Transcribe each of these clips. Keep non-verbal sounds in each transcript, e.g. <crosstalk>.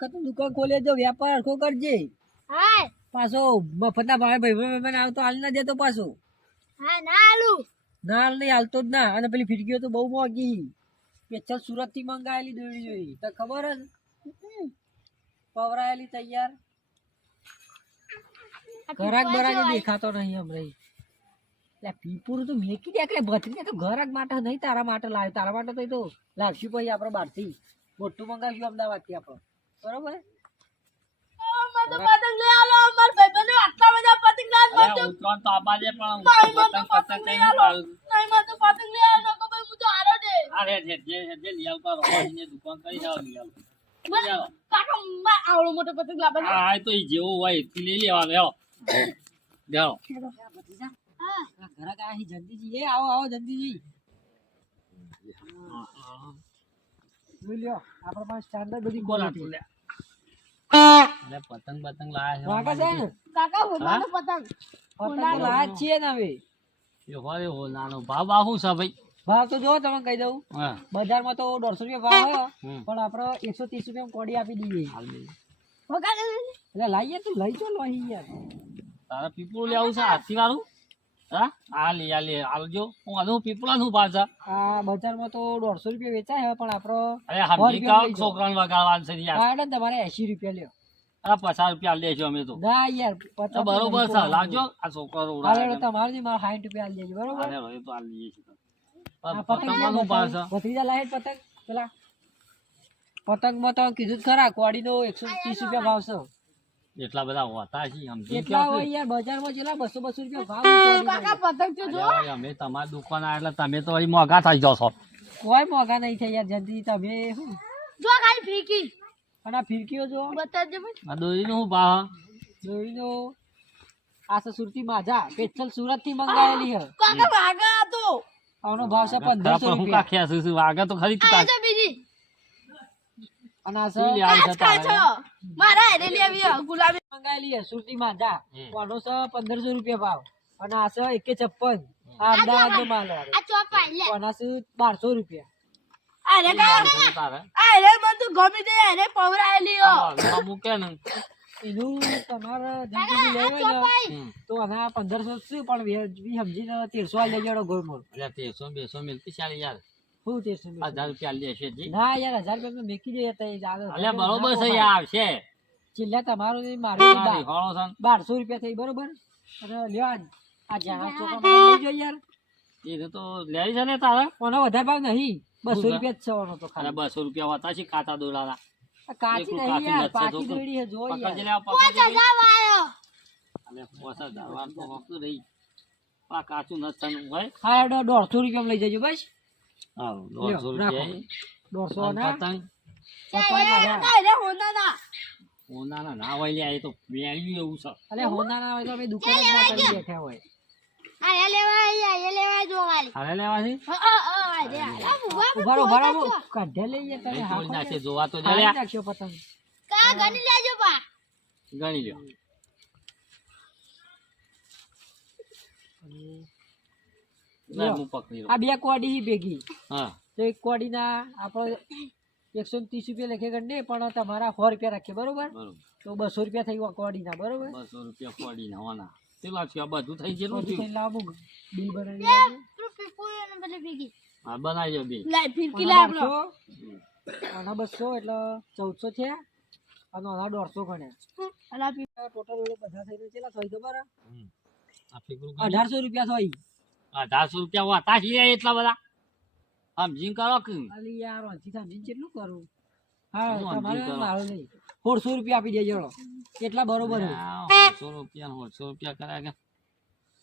વખત દુકાન ખોલે જો વેપાર આખો કરજે. હા પાછો મફતના ભાવે ભાઈ ભાઈ આવતો હાલ ના દેતો પાછો. હા ના આલુ ના હાલ નહીં હાલતો જ ના. અને પેલી ફિરકીઓ તો બહુ મોંઘી. પેચલ સુરતથી મંગાયેલી દોડી જોઈ. તો ખબર જ? પવરાયેલી તૈયાર. ઘરાક બરાક દેખાતો નહીં હમણાં એટલે પીપુર તો મેકી દે એટલે ભત્રી તો ઘરાક માટે નહીં તારા માટે લાવ્યો. તારા માટે તો લાવશું પછી આપણે બહારથી. મોટું મંગાવ્યું અમદાવાદથી આપણે. બરોબર? જેવું હોય લઈ લેવા જાઓ. હા. ઘરાક આહી જલ્દીજી એ આવો આવો જલ્દીજી જોઈ લ્યો આપણે પાસે સ્ટાન્ડર્ડ બધી લે. અરે પતંગ પતંગ લાયા છે ને? કાકા હોનાનો પતંગ. પતંગ લાયા છે ને હવે. એ હોય હોનાનો ભાવ ભાવ શું છે ભાઈ? ભાવ તો જો તમે કહી દઉં. હા. બજારમાં તો દોઢસો રૂપિયા ભાવ હોય પણ આપણે એકસો ત્રીસ રૂપિયા કોડી આપી દઈએ. હાલ એટલે લાવીએ તું લઈ ચો લોહી યાર. તારે પીપળું લેવું છે હાથી વાળું હા? આલી લે આલજો હું આલું પીપળા નું પાછા. આ બજારમાં તો દોઢસો રૂપિયા વેચાય પણ આપણો અરે હમજી કાવ છોકરાને વગાડવાનું છે યાર? આ તમારે એસી રૂપિયા લ્યો. આ પચાસ રૂપિયા લેજો અમે તો. ના યાર પચાસ બરોબર છે લાવજો. આ છોકરો ઉડાડે. તમારે નહીં મારે સાઠ રૂપિયા લેજો બરોબર? અરે હવે તો આ લઈએ છીએ આ પાછા. ભત્રીજા લાહે પતંગ? પેલા. પતંગમાં તો કીધું ખરા કોડીનો એકસો ત્રીસ રૂપિયા ભાવ છે એટલા બધા હોતા છે સમજી એટલા હોય યાર બજારમાં જેટલા બસો બસો રૂપિયા ભાવ. કાકા પતંગ તો જો. અમે તમારી દુકાન આવે એટલે તમે તો વળી મોંઘા થઈ જાવ છો કોઈ મોંઘા નહીં થાય યાર જલ્દી તમે જો ખાલી ફીકી અને આ ફીરકીઓ જો. બતાવજો ભાઈ આ દોરીનું હું ભાવ જોઈનો આ છે સુરતી માજા પેચલ સુરતથી મંગાવેલી હે કાકા વાગા તો. આનો ભાવ છે પંદરસો હું રૂપિયા. કાખ્યા છું વાગા તો ખરી આ છે બીજી. પંદરસો રૂપિયા ભાવ. અને આ છે એકે છપ્પન. આ અમદાવાદ નો માલ વાળો આ ચોપાઈ લે. આના છે? બારસો રૂપિયા. અરે મને તું ગમી દે અરે પવરાયેલી મૂકે ને. એનું તમારે જલ્દી લેવું ને તો આના પંદરસો છે પણ સમજીને તેરસો આ લઈ ગયો તેરસો બેસો મિલતી ચાલી યાર. શું તેરસો હજાર રૂપિયા લેશે જી. ના યાર હજાર રૂપિયા મેકી તો અલ્યા બરોબર છે યાર આવશે ચિલ્લા તમારું ને મારું. બારસો રૂપિયા થઈ બરોબર? અને લેવા આ- જહાજ ચોખા લઈ યાર. એને તો લેવી છે ને તારે? આનો વધારે ભાવ નહીં. બસો રૂપિયા જ છે? આનો તો ખાલી. બસો રૂપિયા હોતા છે કાચા દોડાના આ કાચી નહીં યાર પાકી દોડી જો યાર. લે, લે. પોસ તો હોતું નહીં. આ કાચું નથી હોય. હા દોઢસો રૂપિયા લઈ જજો બસ. હા, દોઢસો. રૂપિયા દોઢસો ના પતંગ પતંગ ના હોય લે, એ તો વેલ્યુ એવું છે અરે હોના ના હોય તો અમે દુકાન જ ના કરી બેઠા હોય આ એ લેવા એ લેવા જો ખાલી હારે લેવા છે હા હા હા આ રે આ બુવા ઉભારો ઉભારો કાઢે લઈએ તમે કઈ હા નાખે જોવા તો જલ્યા. નાખ્યો પતંગ કા ગણી લેજો બા ગણી લ્યો લે, લ્યો. હું પકડી લઉં. આ બે કોડી ભેગી. હા. તો એક કોડીના આપણે એકસો ત્રીસ રૂપિયા લખે ગણ નહીં પણ તમારા સો રૂપિયા રાખીએ બરોબર? તો બસો રૂપિયા થઈ ગયા કોડીના બરોબર? બસો રૂપિયા પડી નાવાના કેટલા છે આ બધું થઈ ગયેલું થઈને લાવું બિલ બનાવી લાવજો. રૂપી પૂરી ને બધી ભેગી. હા બનાવી દો બિલ. લાઈ ફીરકી આના લાવ લો બારસો, આના બસો એટલે ચૌદસો છે. અને આના દોઢસો ગણે. અને આ ટોટલ બધા થઈને કેટલા થઈ ખબર? અઢારસો રૂપિયા થઈ અઢારસો રૂપિયા હોતા છે એટલા બધા? સમજીને કરો કે? ખાલી યાર વાંચી સમજીને કેટલું કરું? હા તમારે કરો? નહીં. સોળસો રૂપિયા આપી દેજો એટલા બરોબર છે. સો રૂપિયા સોળસો રૂપિયા કરાય કે?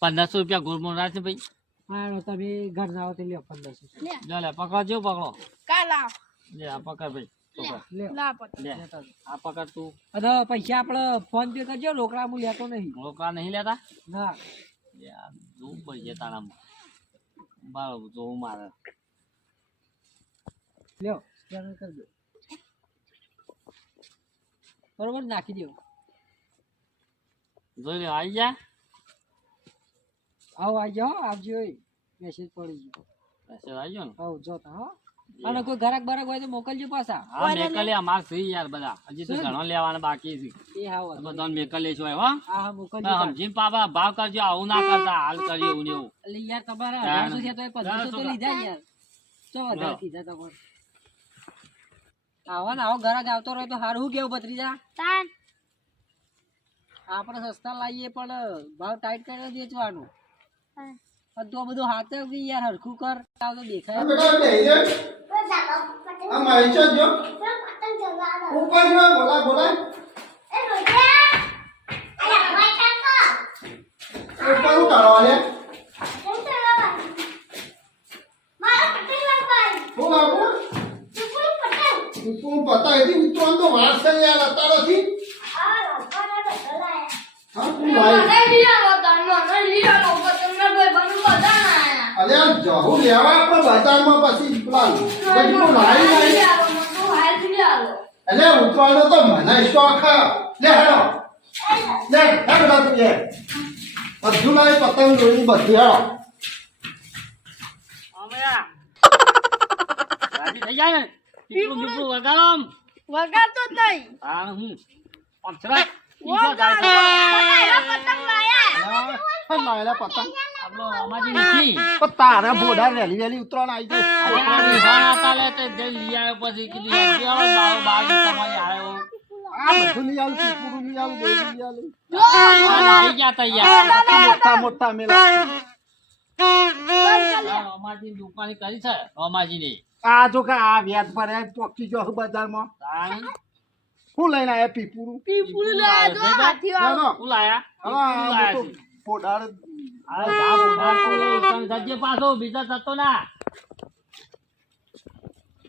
પંદરસો રૂપિયા ગોળમોળ રાખે ભાઈ. હા તમે ઘર ના આવો લ્યો પંદરસો. લે. લે પકડજો પકડો જો પકડો. કા લાવ? લે આ પકડ ભાઈ આ પકડ તું. પૈસા આપણે ફોન પે કરજો રોકડા હું લેતો નહીં. રોકડા નહીં લેતા? ના. જોવું પડશે તારામાં બરાબર જોવું મારે લ્યો કરજો બરોબર નાખી દો જોઈ લે આવી જા આવો આવી જાઓ આવજો મેસેજ પડી ગયો. મેસેજ આવી ગયો ને? આવો જોતા હો. અને કોઈ ઘરાક બરાક હોય તો મોકલજો પાછા. હા મેકલે અમાર સહી યાર બધા. હજી તો? ઘણો લેવાના બાકી છે. એ હા વાંધો મેકલે છો હો. હા હા મોકલજો. સમજીને પાપા ભાવ કરજો આવું ના કરતા હાલ કરીએ એવું એવું. એટલે યાર તમારા તાણ. અઢારસો થયા તો પંદરસો તો લીધા યાર. ચો વધારે. કીધા તમારે આવો ને આવો ઘરાક આવતો રહ્યો તો હારું. કેવું ભત્રીજા? તાન આપણે સસ્તા લાવીએ પણ ભાવ ટાઈટ કરીને વેચવાનું. હા. તું બધું હાથે બી યાર હરખું કર. આવ તો દેખાય. આ બેટા બેહી જા. આ મારી છે જો. ઉપર જો બોલા બોલા એ હું કરવા લે હું લાવું હું પતા એથી ઉતરવાનું તો વાર છે યાર અત્યારેથી હા તું ભાઈ. આ જહુ લેવા આપણે બજારમાં પછી પેલા બધું લાવી લાવી એટલે ઉતરવાનો તો મને શોખ લે હેડો. લે હેડો તું લે. બધું લાવી પતંગ દોરી બધું હેડો. થઈ જાય ને પીપળું પીપળું વગાડો. વગાડતો જ નહીં. તાણ હું. પંચરા. ઈજા જાય છે. લાયેલા પતંગ. તારા બોડા વેલી વેલી ઉતરવાનું આવી જાય આવ્યો પછી આવ્યો મોટા મોટા મેલા. દુકાન કરી છે અમાજીની આ જો કે આ વ્યાજ પર આ જો બજારમાં. શું લઈને આયા પીપુરું પીપુરું લાયા? હાથી વાળો લાયા હવે આ શું લાયા મોટો છે? પોડાળ અરે જા બોલા તો તમે જજે પાછો બીજા જતો ના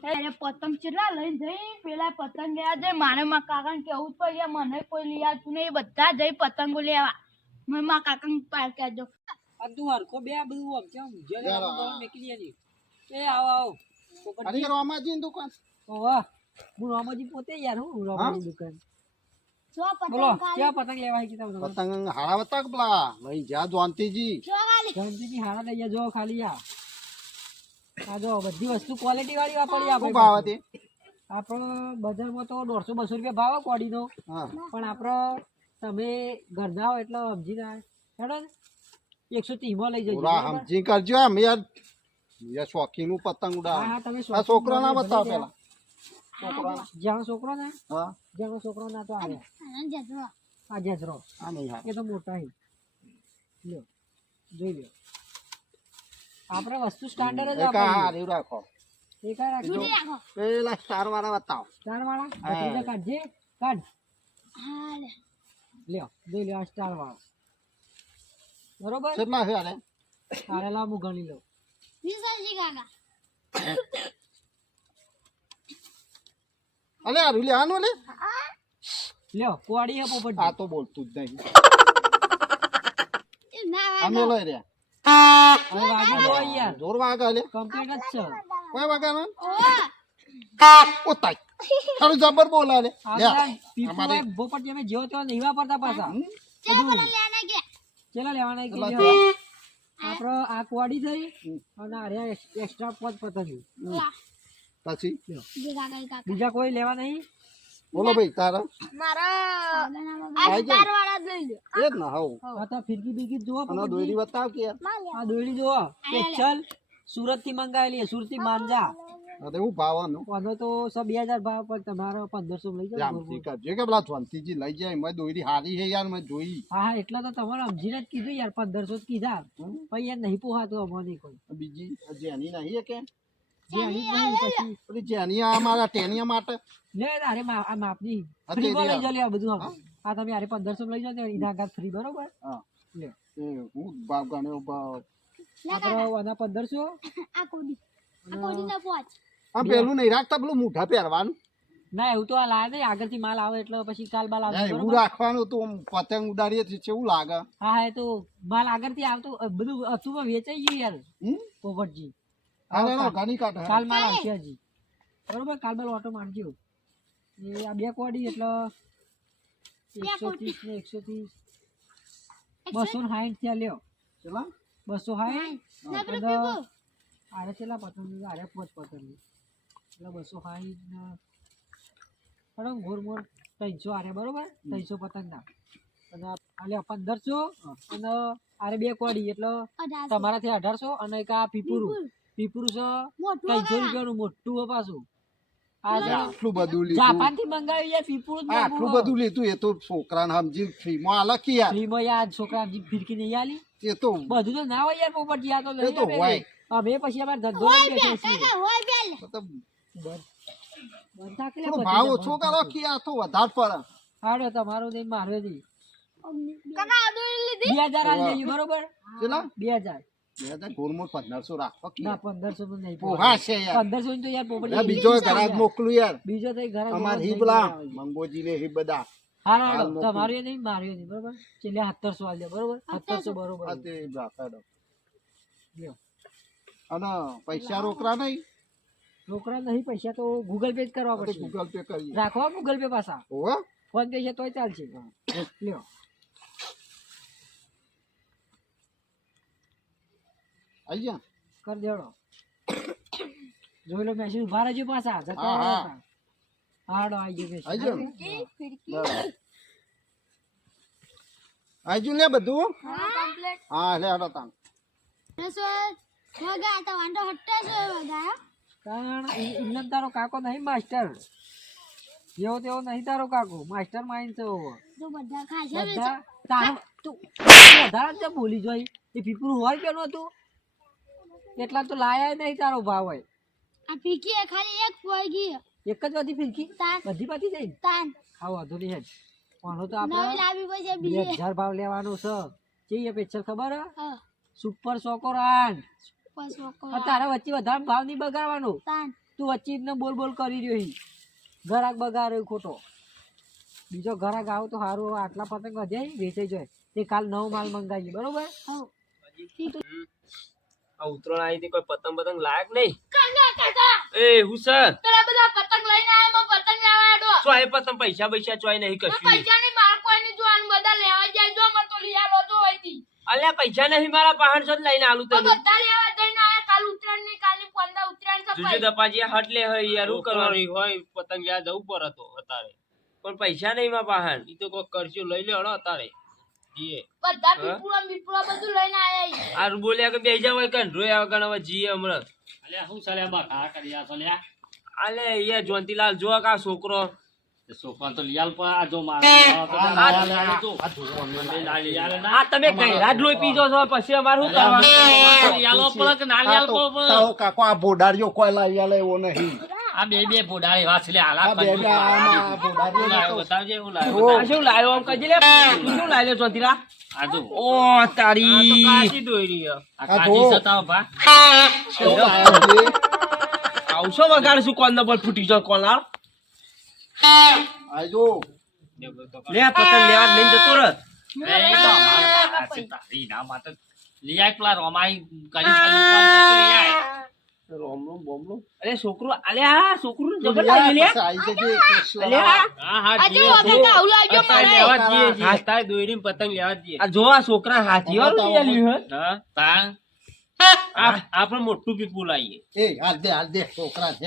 અરે પતંગ કેટલા લઈને જઈ પેલા પતંગ લેવા જઈ મારે મારા કાકાને કેવું જ પડે મને કોઈ લઈ આવતું નહીં બધા જઈ પતંગો લેવા મને મારા કાકાને પાર કહેજો આ તું હરખો બે આ બધું આમ કેમ. મેકી દેજે. એ આવો આવો. અરે રોમાજીની દુકાન ઓવા. હું રામાજી પોતે યાર હું રામાજી દુકાન બોલો ક્યાં પતંગ લેવા આવી તમે? પતંગ હારા હતા પેલા? લઈ જા જોનતીજી જો ખાલી હારા લઈ ગયા જો ખાલી આ. આ જો બધી વસ્તુ ક્વોલિટી વાળી વાપરી આપણે ભાવ હતી? આપણો બજારમાં તો દોઢસો બસો રૂપિયા ભાવ કોડીનો હા. પણ આપણો તમે ઘરના હોય એટલે સમજી ના હેડો ને. એકસો ત્રીસમાં લઈ જજો સમજી કરજો આમ યાર. શોખીનું પતંગ ઉડાવ હા તમે છોકરા ના બતાવો પેલા. છોકરા. જ્યાં છોકરો ને હા. જ્યાં છોકરો ના તો આવ્યા આ જજરો આ નહીં એ તો મોટા હી લ્યો જોઈ લ્યો. આપણે વસ્તુ સ્ટાન્ડર્ડ જ એક આ આપવાની. હાર્યું રાખો. એક આ રાખજો પેલા સ્ટાર વાળા બતાવો સ્ટાર વાળા. ભત્રીજા કાઢજે. કાઢ. લ્યો જોઈ લ્યો આ સ્ટાર વાળો બરોબર છે તારે હું ગણી લઉં કાકા. અલે હારું લેવાનું લે લ્યો કોડી હે પડ આ તો બોલતું જ નહીં. એ ના અમે લઈ વાગી યાર જોર વાગે લે કમ્પ્લીટ જ છે. કોઈ વાગે ઓવા ઓ તાઈ તારો જબર બોલા લે આ અમારે બોપટ અમે જેવો તેવો નહીં પડતા પાછા? ચલો કે. લેવાના કેટલા આપણો આ કોડી થઈ અને આ રહ્યા એક્સ્ટ્રા પદ પતંગ. પછી. જે બીજા કોઈ લેવા નહીં? બોલો ભાઈ તારા. મારા આ આઈ સ્ટાર વાળા જ લઈ લો એ જ ને આ તો ફિરકી બિરકી જુઓ અને. દોરી બતાવ કે યાર. આ દોયડી જુઓ. ચલ સુરતથી મંગાવેલી સુરતથી માંજા અરે હું ભાવવાનું આનો તો સો બે હજાર ભાવ પણ તમારો પંદરસો લઈ જામથી કરજો કે પેલા લઈ જાય મેં દોરી હારી છે યાર મેં જોઈ. હા હા એટલે તો તમારે અમજીને જ કીધું યાર પંદરસો જ કીધા? પણ યાર નહીં પોહાતું અમારે કોઈ. બીજી જેની નહીં કે? જે આની જ નહીં પછી પેલી જેની આ મારા ટેનિયા માટે. લે અરે મા- આ માપની. હા, ફ્રી માં તે લઈ જાઓ લે બધું આ તમે અરે પંદરસો લઈ જાઓ ને એના આગળ ફ્રી બરોબર? હા. હું ભાવ ગણ્યો ભાવ પંદરસો. આ કોડી. આ કોડી ના પોચ. આ પેલું નહીં રાખતા પેલું મૂઠા પહેરવાનું. ના એવું તો આ લાવે નહીં. આગળથી માલ આવે એટલે પછી કાલ બાલ આવે એવું રાખવાનું તો પતંગ ઉડાડીએ છીએ કેવું લાગે? હા હા એ તો માલ આગળથી આવતો અ, બધું હતું વેચાઈ ગયું યાર. હમ? પોપટજી. એનો ઘણી કાઢ કાલ માલ આવશે હજી બરોબર? કાલ બાલ ઓટો મારજો. એ આ બે કોડી એટલે એકસો ત્રીસ ને એકસો ત્રીસ. બસો ને સાઠ ત્યાં લ્યો. ચલો. બસો સાઠ આરે કેટલા પતંગ આરે પોચ પતંગ એટલે બસો સાઠ ને બરાબર ગોળ મોર ત્રણસો આરે બરોબર? ત્રણસો પતંગના. અને આલે પંદરસો અને આરે બે કોડી એટલે. તમારાથી અઢારસો અને એક આ પીપુરું. પીપરું મોટું હોય આટલું બધું મંગાવી યાર આટલું બધું લીધું એ તો છોકરાને છોકરા ફિરકી નહીં પછી અમાર ધંધો લઈ બેઠો તમારો નહીં મારે નહીં. કાકા આ તો લીધી? 2000 આલી બરોબર? સત્તરસો આલ દે બરોબર? સત્તરસો બરોબર? અને પૈસા રોકડા નહીં? રોકડા નહીં પૈસા તો ગૂગલ પે જ કરવા પડશે. ગૂગલ પે કરી રાખવા ગૂગલ પે પાછા. ફોન પે છે તોય ચાલશે. લ્યો. આઈ કર દેડો. <coughs> જોઈ લો મેસેજ ઊભા રહેજો પાછા. જતા હા. હાડો આઈ ગયો. આઈ જા આઈ ગયું લે બધું? હા. લે હાલો તાન વગા તો વાંધો હટ્ટે છે વગા કારણ ઇન્નમ તારો કાકો નહીં માસ્ટર. જેવો તેવો નહીં તારો કાકો. માસ્ટર માઇન્ડ છે ઓવો તો બધા ખાશે બધા તારો તું વધારે જ બોલી જોઈ. એ પીપળું હોય કે નતું એટલા તો લાયા નહીં તારો ભાવ હોય. આ ફીકી એ ખાલી એક પોઈ ગઈ. એક જ બધી ફીકી? તાન. બધી પાછી જાય તાન. હા વાંધો નહીં હેડ. પણ તો નવી આપણે લાવી પછી બે હજાર ભાવ લેવાનો છે. જઈએ પેચર ખબર હે? હા. સુપર સોકોરાન વકો આ તારા વચ્ચે વધારે ભાવ નહીં બગાડવાનો. તાન. તું વચ્ચે એમને બોલ બોલ કરી રહ્યો હી. ઘરાક બગાડ્યો ખોટો. બીજો ઘરાક આવો તો સારું આટલા પતંગ વધ્યા વેચાઈ જાય. તે કાલ નવો માલ મંગાવીએ બરોબર? હો. આ ઉતરાણ આવી હતી કોઈ પતંગ પતંગ લાયક નહીં? કાકા કાકા એ હું સર પેલા બધા પતંગ લઈને આયા માં પતંગ લેવા આડો. ચોય પતંગ પૈસા પૈસા ચોય નહીં કશું? પૈસા નહીં માર કોઈ ની જોવાનું બધા લેવા જાય જો મન તો લીયા રોતો હોય તી અલ્યા પૈસા નહીં મારા પાંચસો જ લઈને આલું તો તને. બધા લેવા જઈને આયા કાલ ઉત્તરાયણની કાલની પંદર ઉત્તરાયણ તો જોજો દપાજી હટ લે હોય યાર હું કરવાનું. હોય પતંગ યાદ જવું પર હતો અત્યારે. પણ પૈસા નહીં મા પાહન ઈ તો કોઈ કરશું લઈ લે હળો અત્યારે. જીએ. બધા પીપળા પીપળા બધું લઈને આયા આ બોલ્યા કે બેજા હોય કન રોયા વગર હવે જીએ હમણાં. અલ્યા શું ચાલ્યા બા કરી આ ચાલ્યા અલે યાર જોંતીલાલ જો કા છોકરો. છોકરા તો લિયાલ આ જો મારે. તમે જ પીજો છો? પછી અમારે શું કરવાનું? લિયાલો પર ના લિયાલ તો કાકો આ બોડારીઓ કોઈ લાવી આલે એવો નહીં. આ બે બે બોડાળી વાત છે લે હાલા આ બે કંજૂસ બે આ શું લાવ્યો શું લાવ્યો લાયો આમ કજી લે? તું શું લાયો ચોધીરા આજુ ઓ તારી. કાચી દોરી આ કાચી સતાવ ભા. લાવ્યો? આવશો વગાડ શું કોન બોલ ફૂટી જો કોન લાવ આ લે પતંગ લેવા લઈને જતો રહ. એ તો અમારે કાચી તારી ના માટે. લિયાય પેલા રોમાઈ કરી છે દુકાન છે અરે છોકરું અલે આ છોકરું જબર લે. અલે હા. હા આજે મને. લેવા જ હાથાય દોરીને પતંગ લેવા જ આ જો આ છોકરા હાથી વાળું લઈ આલ્યું હે આપણે મોટું પીપું લાવીએ એ હાલ દે હાલ દે છોકરા છે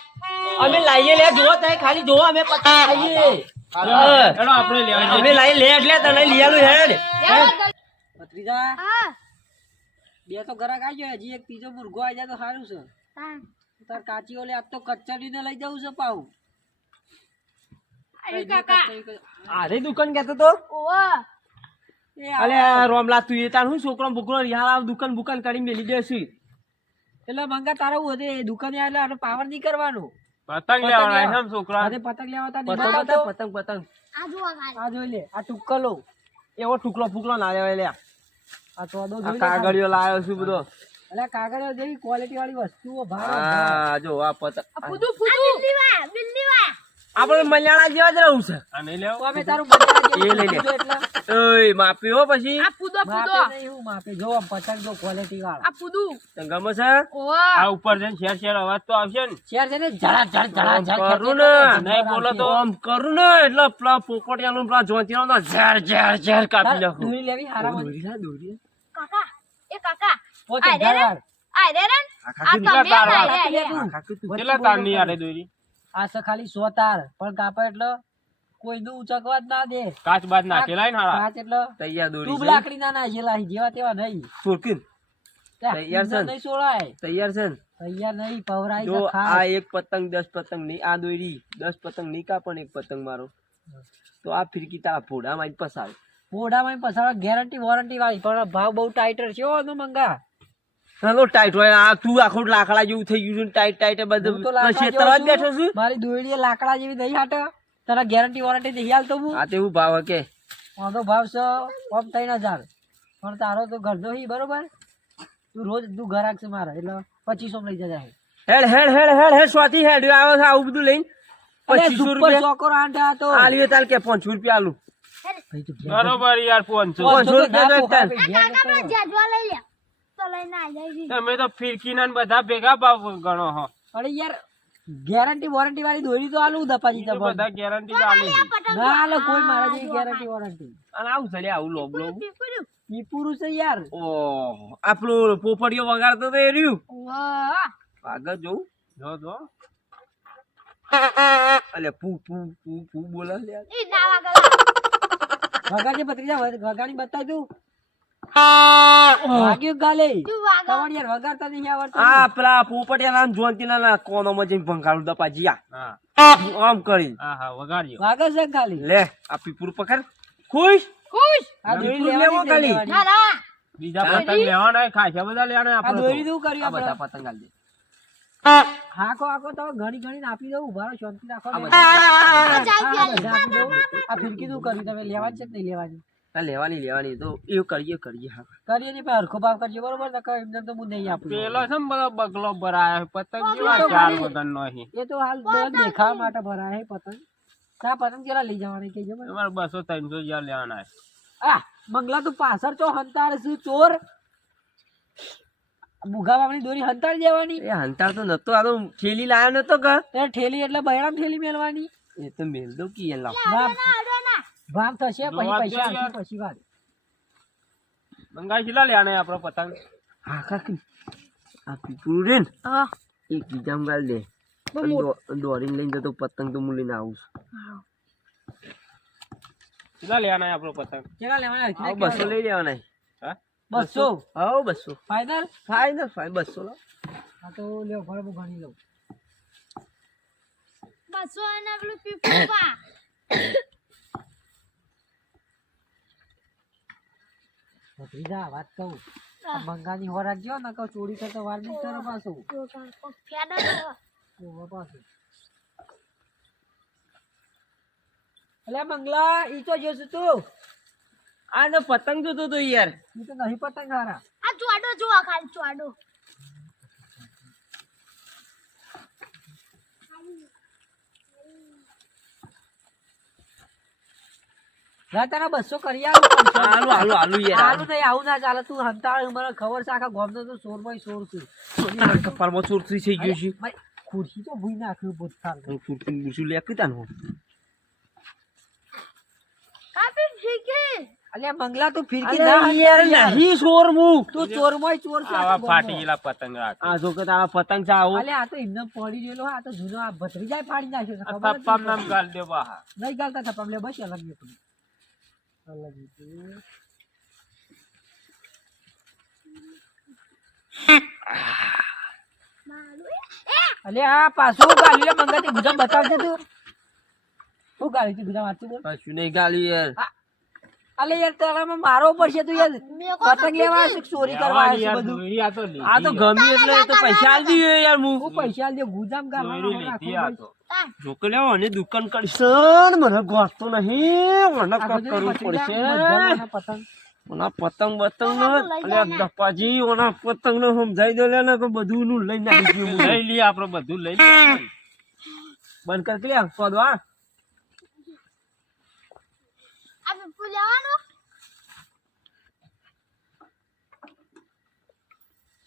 અમે લાઈએ લે જો તઈ ખાલી જો અમે પતંગ ખાઈએ. હા. આપણે લેવા અમે લાઈ લે એટલે તને લીયાલું હેડ. ભત્રીજા હા. બે તો ઘરાક આવી જાય હજી એક ત્રીજો મુર્ગો આવી જાય તો સારું છે. તાન તાર કાચી ઓલે આજ તો કચડીને લઈ જવું છે પાઉ અરે કાકા. આરે દુકાન કેતો તો? અલે રોમલા તું એ તાર હું છોકરો બોકરો આ દુકાન બુકાન કરી મેલી દેસી. એટલે મંગા તારા હું દુકાન યાર પાવર નહીં કરવાનો. પતંગ લેવાના છે એમ છોકરા. અરે પતંગ લેવાતા પતંગ પતંગ પતંગ આ જો આ જોઈ લે આ ટુકલો એવો ટુકલો ફૂકલો ના લેવાય લે આ તો જોઈ કાગળિયો લાયો છું બધો. અલે કાગળિયો જેવી ક્વોલિટી વાળી વસ્તુઓ ભાવ હા જો આ પતંગ. ફુદુ ફુદુ. બિલ્લી વા બિલ્લી વા આપણે મલ્યાળા જેવા જ રહું છે. આ લેવો? અમે તારું એ લઈ લે. ઓય માપી હો પછી. આ પૂદો પૂદો. હું માપે. જો પતંગ જો ક્વોલિટી વાળો. આ પૂદું. ગમે છે? આ ઉપર જઈને શેર શેર અવાજ તો આવશે ને. શેર છે ને જડા જડ જડા આમ કરું ને. નહીં બોલો તો. આમ કરું ને એટલે પેલા પોપટિયાનું પેલા જોતિયાનું તો ઝેર ઝેર ઝેર કાપી નાખું. દૂરી લેવી હારામાં. દોરી ના દોરી કાકા એ કાકા. આ રે રે. આ રે રે આ તમે આ રે રે. કાકી તું. કેટલા તારની આરે દોરી? આ છે ખાલી સો તાર પણ કાપે એટલે કોઈનું ઉચકવા જ ના દે. કાચ બાદ ના ખેલાય ના કાચ એટલે તૈયાર દોરી ટ્યુબ લાકડી ના ના જેલા જેવા તેવા નહીં. ફૂરકીન તૈયાર છે નહીં સોળાય. તૈયાર છે તૈયાર નહીં પવરાઈ જો આ એક પતંગ દસ પતંગની આ દોરી દસ પતંગની કાપણ એક પતંગ મારો? તો આ ફિરકી તારા ફોડા માં પસાર. માં પસાર ગેરંટી વોરંટી વાળી. પણ ભાવ બહુ ટાઈટર છે ઓ મંગા ચાલો ટાઈટ હોય આ તું આખું લાકડા જેવું થઈ ગયું છે ટાઈટ ટાઈટ તો બધું ક્ષેત્ર જ બેઠો છું. મારી દોયડી લાકડા જેવી નહીં હાટે તારા ગેરંટી વોરંટી નહીં હાલતો હું આ તેવું ભાવ કે વાંધો ભાવ છે થઈ ત્રણ હજાર પણ તારો તો ઘરનો હી બરોબર તું રોજ તું ઘર છે મારા એટલે પચીસો લઈ જજા હેડ હેડ હેડ હેડ હેડ સ્વાતી હેડ આવે છે આવું બધું લઈને પચીસો રૂપિયા ચોકોર આંટા હતો આલીએ તાલ કે પાંચસો રૂપિયા આલું તું બરોબર યાર પાંચસો રૂપિયા ના તો તો લઈને જાય તમે તો ફિરકીના ને બધા ભેગા ભાવ ગણો હો. અરે યાર ગેરંટી વોરંટી વાળી દોરી તો આલું દપાજી તો બધા ગેરંટી તો આલે ના આલો કોઈ મારા જેવી ગેરંટી વોરંટી અને આવું ચડે આવું લોબ લોબ પીપુરું. પૂરું છે યાર. ઓહ આપણું પોપડીઓ વગાડતો તો એ રહ્યું. આગળ જોઉં. જો જો. અલે પુ પુ પુ પુ બોલા લે એ ના ભત્રીજા વગાડી બતાવી દઉં વાગ્યું ગાલે. તું યાર વગાડતા નહીં આવડતું આ પેલા પોપડિયા નામ જોનતીના ના કોનોમાં જઈને ભંગારું દપાજી આ આમ કરી. હા હા વગાડજો. વાગે છે ખાલી. લે આ પીપુર પકડ. ખુશ? ખુશ? આ દોરી લેવો ખાલી. ના ના. બીજા પતંગ લેવાના ખાસા બધા લેવાના આપણે દોરી તો. શું આ બધા પતંગ આલ દે. હાકો હાકો તમે ઘણી ઘણી આપી દઉં ઊભા શાંતિ રાખો આ દઉં. ફિરકી શું કર્યું તમે લેવા છે કે નહીં લેવાની? આ લેવાની લેવાની. તો એવું કરીએ કરીએ હા. કરીએ ને હરખો ભાવ કરજો બરોબર? એમને તો હું નહીં આપું. પેલો છે ને બધો બગલો ભરાય પતંગ કેવા ચાર ખાલી- નો એ તો હાલ દેખાવા માટે ભરાય પતંગ. ત્યાં પતંગ કેટલા લઈ જવાની મને તમારે બસો ત્રણસો હજાર લેવાના આ બંગલા તું પાછળ તો હંતાર છું ચોર. બુગા બાપની દોરી હંતાર જવાની એ હંતાર તો નતો આ તો થેલી લાયો નતો કે? એ ઠેલી એટલે બહેરામ ઠેલી મેલવાની એ તો મેલ દો કી લાવ. ભાવ થશે પછી પૈસા આવશે પછી વાત. બંગાળ કેટલા લેવાના આપણો પતંગ? હા કાકી. આ પીપુરું રે ને. હા. એક બીજા મંગાવી દે દો- દોરીને લઈને જતો પતંગ તો હું લઈને આવું છું. કેટલા લેવાના આપણો પતંગ? કેટલા લેવાના બસો લઈ લેવાના હા? બસો? આવો બસો. ફાઈનલ? ફાઈ ને ફાઈ બસો લો. હા તો લ્યો ભલે હું ગણી લઉં. બસો અને પેલું પીપુપા ભત્રીજા વાત કહું. મંગાની હોરાક ગયો ને કહું ચોરી કરતા વાર નહીં કરો પાછું. પાછું. અલ્યા મંગલા ઈ તો જોશું તું. આ પતંગ જોતો તો યાર. ઈ તો નહીં પતંગ હારા આ ચોડો જોવા ખાલી ચોડો લા બસો કરી આવું. આલુ આલુ આલુ યાર આલું નહીં આવું ના ચાલે. તું હંતાળ મને ખબર છે આખા ગોમનો તો સોરમાં સોર છું કપાળમાં સોર થઈ ગયું છે. ખુરશી તો ભૂઈ નાખ્યું હું ચોરથી પૂછું લે કીધા ને કાપી શીખી અલે મંગલા તું ફિરકી ના યાર. નહીં ચોર હું. તું ચોરમાં ચોર છે આવા આખા ફાટી ગયેલા પતંગ રાખ આ જો કે તારા પતંગ છે આવો. અલે આ તો એમને પડી ગયેલો આ તો જૂનો આ ભત્રીજાએ ફાડી નાખ્યો નહીં નામ ગાલ દે બહાર નહીં ગાલતા પપ્પા લે બસ અલગ નીકળ્યું અલગ અલે આ પાછું ગાલી લે મંગાતી ગુજામ બતાવજે તું. શું ગાલી તી ગુજામ વાંચતું બોલ કશું નહીં ગાલી યાર. અલે યાર તારામાં મારો પડશે તું યાર. પતંગ લેવા કે ચોરી કરવા યાર, બધું. આ તો લીધી આ તો ગમી એટલે તો પૈસા આલી દીધો યાર હું. હું પૈસા દે ગુજામ લીધી આ તો. જોકે લેવો અને દુકાન કરશે. મને ગોઠતો નહીં. મને કરવું પડશે. પતંગ. ઓના પતંગ બતંગ અને દપાજી ઓના પતંગ ને સમજાઈ દો લે ને કે બધું નું લઈ નાખી ગયું. લઈ લઈએ આપણે બધું લઈ લઈએ બંધ કર કે સોદો હા આ પીપળું લેવાનું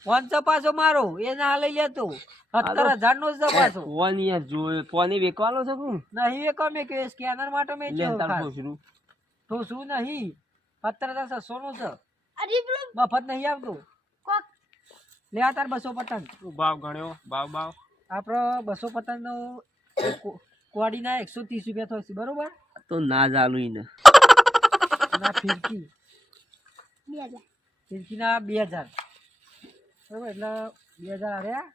ફોન તપાસો મારો એ ના લઈ લેતો સત્તર હજાર નો જ તપાસો. ફોન યાર જોયે. ફોન એ વેકવાનો છે કું નહીં વેકવા કમે કે સ્કેનર માટે મેં લે જો તાર ખાસ. તો શું નહીં? સત્તર હજાર છસો નું છે મફત નહીં આવતો. કોક. લે આ તાર બસો પતંગ. ભાવ ગણ્યો? ભાવ ભાવ. આપણો બસો પતંગ નો કોડીના એકસો ત્રીસ રૂપિયા થશે બરોબર? તો ના ચાલુ ઈને ના ફિરકી. બે હજાર. ફિરકીના બે હજાર. બરોબર એટલે બે હજાર આવ્યા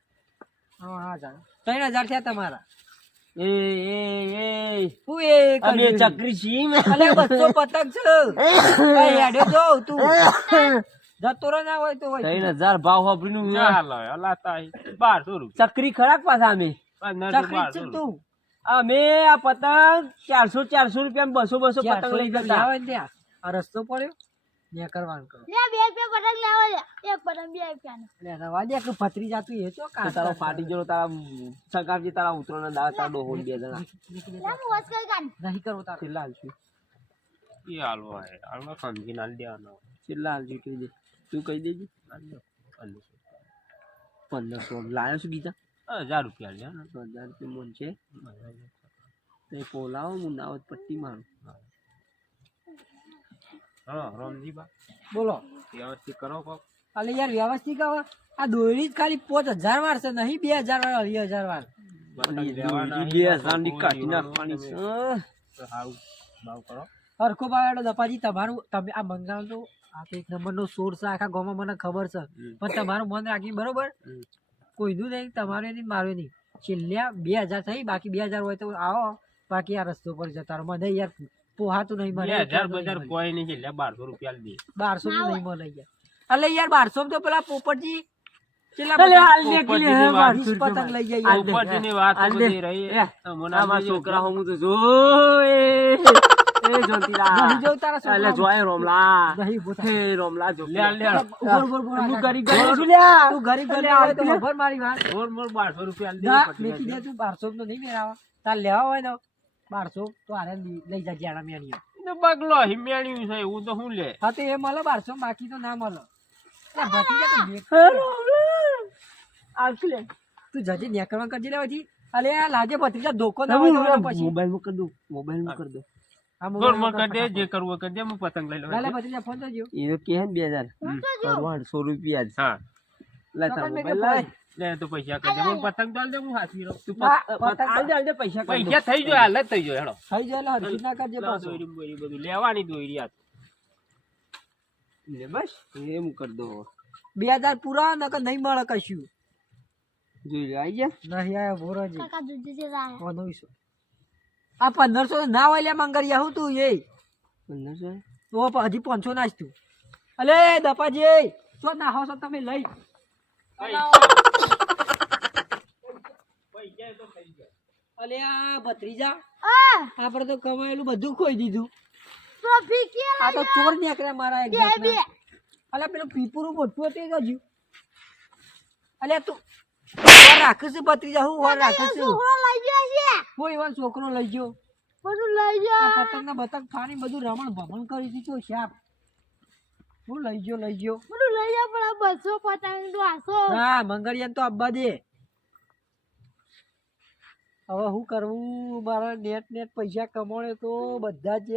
હા હા હજાર ત્રણ હજાર થયા તમારા. એ એ એ. એ અમે કર્યું. ચકરી મે અલે બસો પતંગ છે. કઈ હેડ્યો જો તું. જતો ના હોય તો હોય. ત્રણ હજાર ભાવ રૂપિયા. ચકરી ખરાક પાછા અમે. ચકરી છે તું. અમે આ પતંગ ચારસો ચારસો રૂપિયા બસો બસો પતંગ લઈ જતા. ત્યાં. આ રસ્તો પડ્યો. ને કરવાનું કરો લે બે રૂપિયા પતંગ લેવા લે એક પતંગ બે રૂપિયાનો. એટલે રવા દે કે ભત્રી જાતું એ તો તો તારો ફાટી ગયો તારા સગાવજી તારા ઉતરો દાડા તારા ડોહો ને બે જણા. લે હું વસ કરી કાઢ. નહીં કરવું તારે. છેલ્લા હાલશું એ હાલવો હે હાલવો હાલ દેવાનો છેલ્લા હાલશું કહી દે તું કહી દેજે. પંદરસો. લાયો છું બીજા? હજાર રૂપિયા લે હજાર રૂપિયા મોન છે. તે પોલાવો હું નાવત પટ્ટી મારું. હા રમજીબા બોલો. વ્યવસ્થિત કરો કોક. અલે યાર વ્યવસ્થિત આ દોરી જ ખાલી પોચ હજાર વાર છે નહીં બે હજાર વાર અઢી હજાર વાર. બે હજારની કાઢી નાખવાની છે. સારું ભાવ કરો. હરખો બાવાડો દપાજી તમારું તમે આ બંગાળ તો આ તો એક નંબર નો સોર્સ છે આખા ગામમાં મને ખબર છે. પણ તમારું મન રાખી બરોબર. કોઈનું નહીં તમારું નહીં મારું નહીં. છેલ્લે બે હજાર થઈ બાકી બે હજાર હોય તો આવો. બાકી આ રસ્તો પર જતા મને યાર પોહાતું નહીં મળે હજાર બજાર કોઈ નહીં એટલે બારસો રૂપિયા દે બારસો નું નહીં મળે યાર અલે યાર બારસો તો પેલા પોપટજી. છોકરા હું તો જો એ એ જોતીલા નહીં જોઉં તારા છોકરા. એટલે જોય રોમલા. નહીં ઊભો થા. હે રોમલા જો લે, લે. બોલ, બોલ, બોલ, હું આ ગરીબ કાકા. ગરીબ છું. લ્યા તું ગરીબ ગરીબ તો આ ખબર મારી વાત. મોર મોર બારસો રૂપિયા દે ના, પછી મેકી દે તું બારસો નો નહીં મેળાવા. તાર લેવા હોય ને બારસો તો આરે લઈ જા મેળીઓ તો બગલો હિમેળ્યું છે એવું તો શું લે? હા તો એ મળે બારસો બાકી તો ના મળે. તો હે. જજે નેકરવા કરજે લેવાથી અલે આ લાજે ભત્રીજા ધોકો ના હોય પછી. મોબાઈલમાં કરી દઉં મોબાઈલમાં કરી દઉં આ બોલ કરી દે જે કરવું હોય દે હું પતંગ લઈ લઉં. લે લઉં ભત્રીજા ફોન કરજો. એ તો કે હે ને બે હજાર. સો રૂપિયા જ. હા. લે મોબાઈલ લાય. લે તો પૈસા કરી દે. હું પતંગ તો આલ દે હું હાથી રહું તું પતંગ પત- આલ દે આલ દે પૈસા કરી પૈસા થઈ જાય હાલ થઈ જાય હેડો. થઈ જાય એટલે હરખી ના કરજે પાછો. દોરી બોરી બધું. લેવાની દોરી આ લે બસ. એમ કર દો બે હજાર પૂરા નકર નહીં મળે કશું. જોઈ લે આઈ જા. નહીં આયા ભોરાજી. કાકા દૂધ છે ઓ પંદરસો આ પંદરસો ના હોય લે મંગરિયા હું તું એ. પંદરસો? તો પ- હજી પાંચસો નાખ તું અલે દપાજી શું હો છો તમે લઈ. અલે આ ભત્રીજા આપડે તો કમાયેલું બધું ખોઈ દીધું. આ તો ચોર નીકળ્યા મારા. બે પેલું પીપુરું મોટું હતું એ તો રાખીશ છું ભત્રીજા હું વર રાખીશ છું. છોકરો લઈ ગયો એવા છોકરો લઈ ગયો. બધું લઈ ગયો. પતંગ ને બતંગ ખાણી બધું રમણ ભમણ કરી દીધું શાપ હું લઈ ગયો લઈ ગયો. બધું લઈ ગયો પણ બસો પતંગ તો આસો. હા મંગળિયાન તો આબા દે. હવે શું કરવું મારા નેટ નેટ પૈસા કમાણે તો બધા જ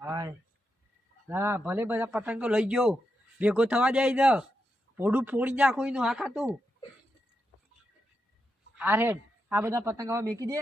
હાય. ના, ભલે બધા પતંગો લઈ ગયો. ભેગો થવા જાય ને. પોડું ફોડી નાખો એનું, હા ખાતું આ રેડ આ બધા પતંગ હવે મેકી દે.